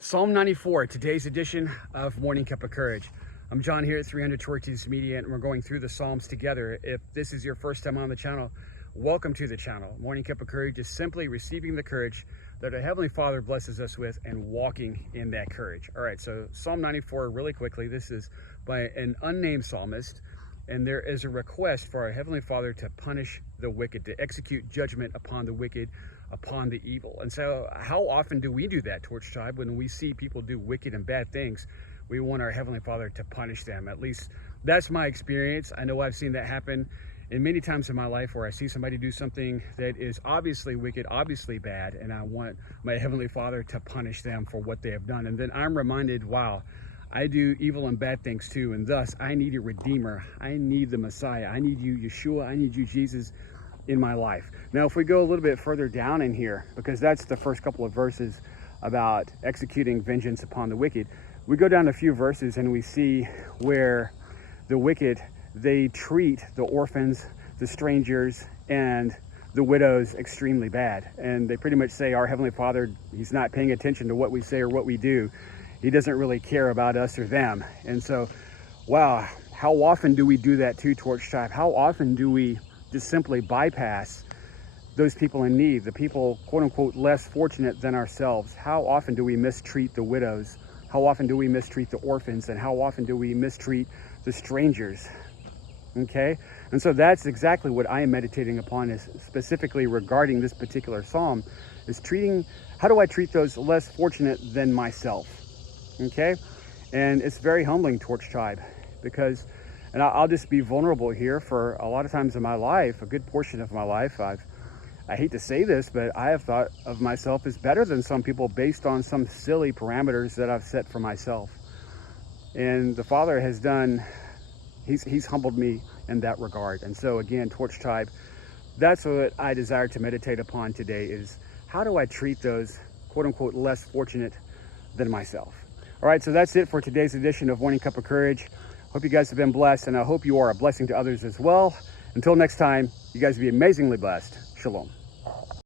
Psalm 94, today's edition of Morning Cup of Courage. I'm John here at 300 Churches Media, and we're going through the Psalms together. If this is your first time on the channel, welcome to the channel. Morning Cup of Courage is simply receiving the courage that our Heavenly Father blesses us with and walking in that courage. All right, so Psalm 94, really quickly, this is by an unnamed psalmist, and there is a request for our Heavenly Father to punish the wicked, to execute judgment upon the wicked, upon the evil. And so how often do we do that, Torch Tribe? When we see people do wicked and bad things, we want our Heavenly Father to punish them. At least that's my experience. I know I've seen that happen in many times in my life where I see somebody do something that is obviously wicked, obviously bad, and I want my Heavenly Father to punish them for what they have done. And then I'm reminded, wow, I do evil and bad things too, and thus I need a Redeemer. I need the Messiah. I need you, Yeshua. I need you, Jesus, in my life. Now, if we go a little bit further down in here, because that's the first couple of verses about executing vengeance upon the wicked, we go down a few verses and we see where the wicked, they treat the orphans, the strangers, and the widows extremely bad. And they pretty much say our Heavenly Father, he's not paying attention to what we say or what we do. He doesn't really care about us or them. And so, wow, how often do we do that too, Torch Tribe? How often do we just simply bypass those people in need, the people, quote unquote, less fortunate than ourselves? How often do we mistreat the widows? How often do we mistreat the orphans? And how often do we mistreat the strangers? Okay, and so that's exactly what I am meditating upon, is specifically regarding this particular psalm, is how do I treat those less fortunate than myself? Okay, and it's very humbling, Torch Tribe, because, and I'll just be vulnerable here, for a lot of times in my life, a good portion of my life, I hate to say this, but I have thought of myself as better than some people based on some silly parameters that I've set for myself. And the Father has done, he's humbled me in that regard. And so again, Torch Tribe, that's what I desire to meditate upon today, is how do I treat those, quote unquote, less fortunate than myself? All right, so that's it for today's edition of Morning Cup of Courage. Hope you guys have been blessed, and I hope you are a blessing to others as well. Until next time, you guys be amazingly blessed. Shalom.